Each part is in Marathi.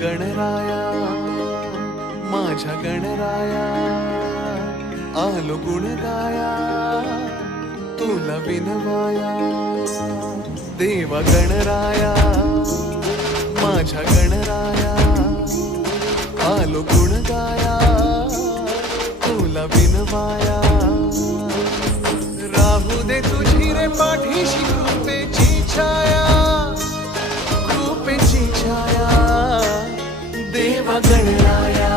गणराया माझ्या गणराया आलो गुण गाया तुला विनवाया देवा गणराया माझ्या गणराया आलो गुण गाया तुला विनवाया राहू दे तुझी रे पाठीशी कृपेची छाया कृपेची छाया देवा गणराया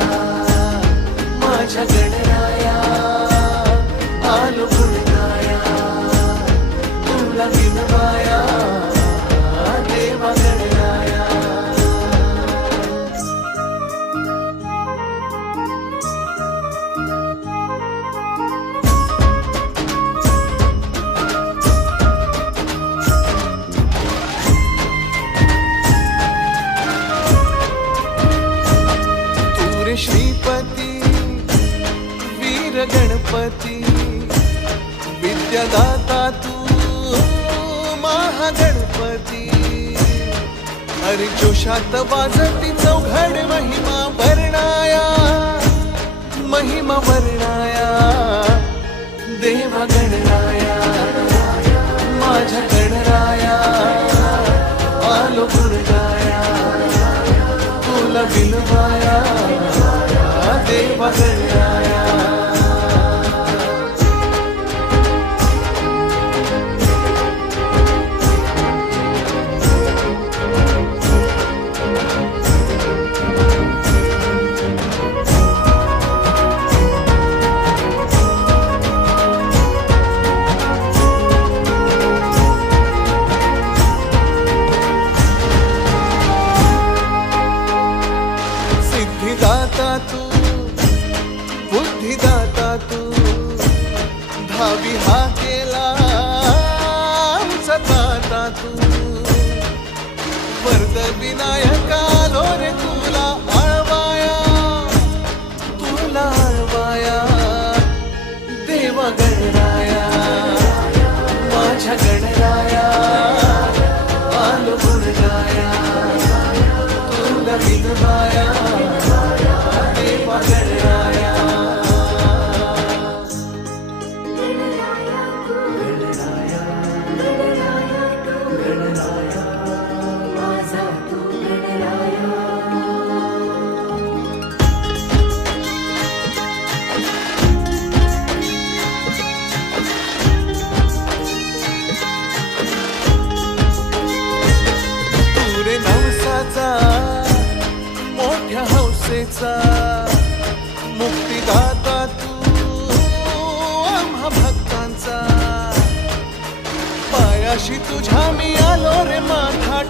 माझ्या गणराया आलो गुण गाया तुला विनवाया देवा गणराया श्रीपती वीर गणपती विद्यादाता तू महागणपती हरी जोशात वाजती चौघड महिमा वर्णाया महिमा वर्णाया देवा गणराया माझ्या गणराया आलो गुण गाया तुला विनवाया देवा गणराया सिद्धिदाता तू बुद्धिदाता तू धावी हा केला सताता तू वरद विनायका लो रे तुला आळवाया देवा गणराया माझ्या गणराया आलो गुण गाया तुला विनवाया देवा गणराया मोठ्या हौसेचा मुक्तिदाता तू आम्हा भक्तांचा पायाशी तुझ्या मी आलो रे माथा